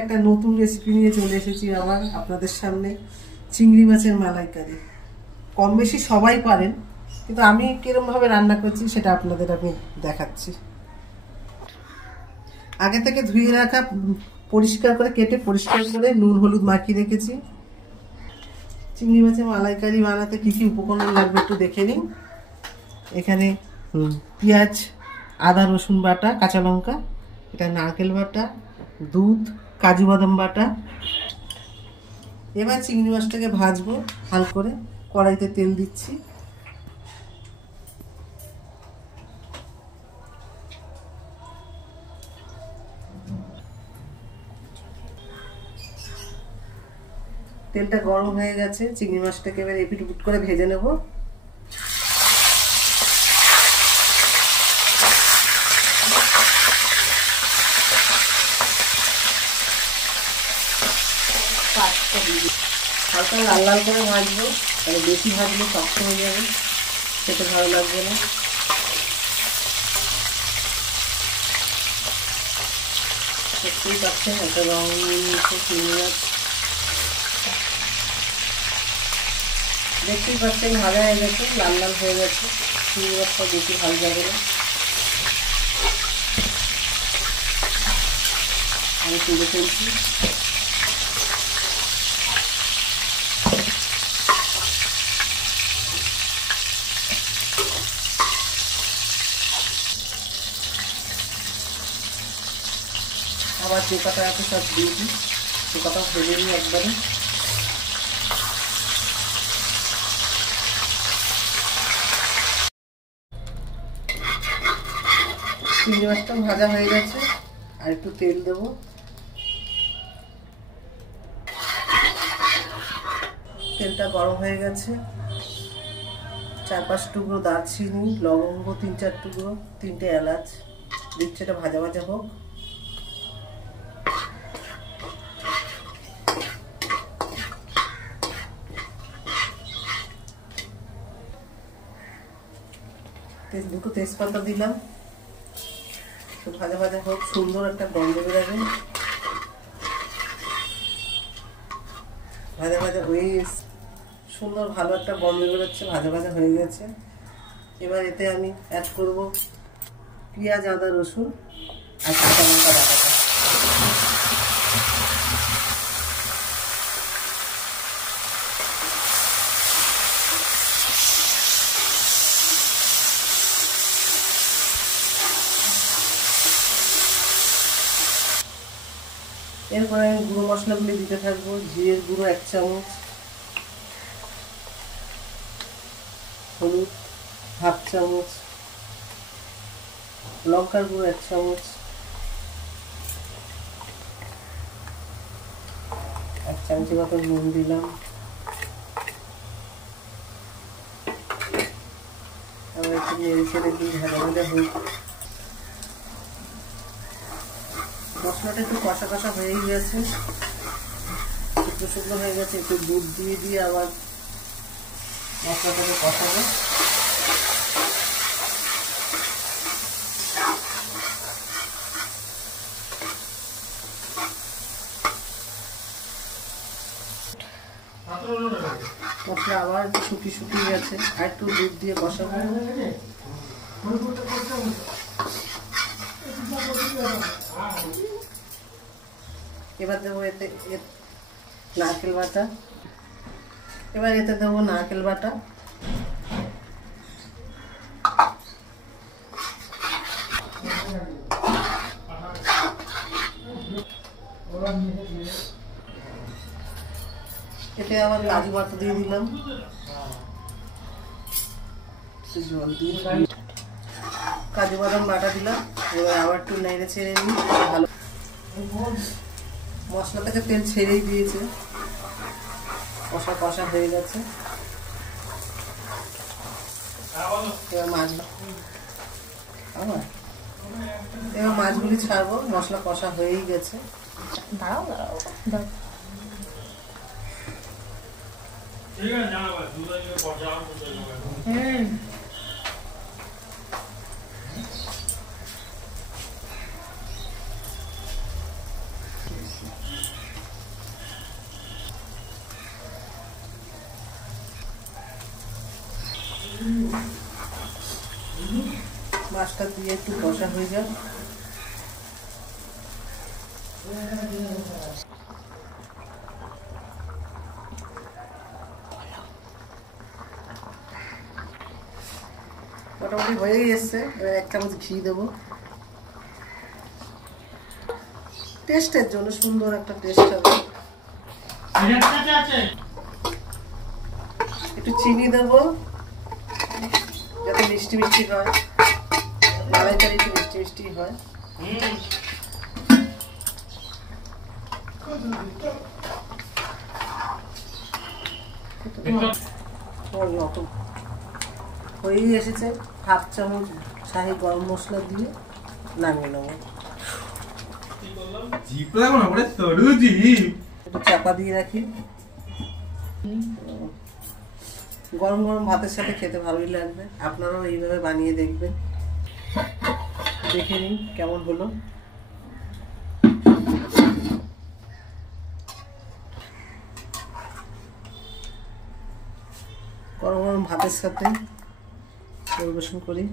একটা নতুন রেসিপি নিয়ে চলে এসেছি আবার আপনাদের সামনে। চিংড়ি মাছের মালাইকারি। কম বেশি সবাই পারেন, কিন্তু আমি কিরমভাবে রান্না করছি সেটা আপনাদের আমি দেখাচ্ছি। আগে থেকে ধুয়ে রাখা, পরিষ্কার করে কেটে পরিষ্কার করে নুন হলুদ মাখিয়ে রেখেছি। চিংড়ি মাছের মালাইকারি বানাতে কী কী উপকরণ লাগবে একটু দেখে নিন। এখানে পেঁয়াজ, আদা রসুন বাটা, কাঁচা লঙ্কা, এটা নারকেল বাটা, দুধ, কাজু বাদাম বাটা। এবার চিংড়ি মাছটাকে ভাজবো হালকা করে। কড়াইতে তেল দিচ্ছি। তেলটা গরম হয়ে গেছে, চিংড়ি মাছটাকে এবার এপিট উপিট করে ভেজে নেব। হালকা লাল লাল করে ভাজবো, তাহলে বেশি ভাজলে শক্ত হয়ে যাবে, খেতে ভালো লাগবে না। দেখতেই পাচ্ছেন একটা রঙ নিয়েছে চিংড়ি মাছ, দেখতেই পাচ্ছেন ভাজা হয়ে গেছে, লাল লাল হয়ে গেছে। চিংড়ি মাছটা বেশি ভালো যাবে না, আমি তুলে ফেলছি। আবার চোকাটা আছে সব দিয়ে দিই, চোকাটা ভেজে নিই একবারে। চিংড়ি মাছটা ভাজা হয়ে গেছে, আর একটু তেল দেবো। তেলটা গরম হয়ে গেছে, 4-5 টুকরো দারচিনি, লবঙ্গ 3-4 টুকরো, 3টে এলাচ দিচ্ছে। এটা ভাজা ভাজা হোক। দুটো তেজপাতা দিলাম, ভাজা ভাজা হোক, সুন্দর একটা গন্ধ বেরোবে। ভাজা ভাজা হয়ে সুন্দর ভালো একটা গন্ধ বেরোচ্ছে, ভাজা ভাজা হয়ে গেছে। এবার এতে আমি অ্যাড করব পেঁয়াজ, আদা রসুন আর কাঁচা লঙ্কা বাটাটা। এরপরে আমি গুঁড়ো মশলাগুলি দিতে থাকবো। জিরের গুঁড়ো 1 চামচ, হলুদ 1/2 চামচ, লঙ্কার গুঁড়ো 1 চামচ, 1 চামচের মতো নুন দিলাম। আবার একটু নেড়ে ছেড়ে দিই, ভাজা ভাজা হোক। মশলাটা একটু কষা কষা হয়েই গেছে, একটু শুকনো হয়ে গেছে। একটু দুধ দিয়ে দিয়ে আবার মশলাটাকে কষাবো। মশলা আবার একটু শুকিয়ে গেছে, আর একটু দুধ দিয়ে কষাবো। এবার দেবো এতে নারকেল বাটা। এবার এতে দেবো নারকেল বাটা। এতে আবার কাজু বাটা দিয়ে দিলাম, জল দিয়ে কাজু বাদাম বাটা দিলাম। এবার আবার একটু নেড়ে ছেড়ে নিই ভালো। মশলা থেকে তেল ছেড়েই দিয়েছে, কষা কষা হয়ে গেছে। এবার মাছগুলি ছাড়বো, মশলা কষা হয়েই গেছে। দাঁড়াও দাঁড়াও দাঁড়াও, মাছটা দিয়ে একটু কষা হয়ে যাক। মোটামুটি হয়ে গেছে, এবার 1 চামচ ঘি দেবো টেস্টের জন্য, সুন্দর একটা টেস্ট হবে। একটু চিনি দেবো যাতে মিষ্টি মিষ্টি হয়, মালাইকারি একটু মিষ্টি মিষ্টি হয়। হয়েই এসেছে, 1/2 চামচ শাহি গরম মশলা দিয়ে নামিয়ে নেবো। একটু চাপা দিয়ে রাখি। গরম গরম ভাতের সাথে খেতে ভালোই লাগবে, আপনারাও এইভাবে বানিয়ে দেখবেন। দেখে নিন কেমন হলো। গরম গরম ভাতের সাথে পরিবেশন করি।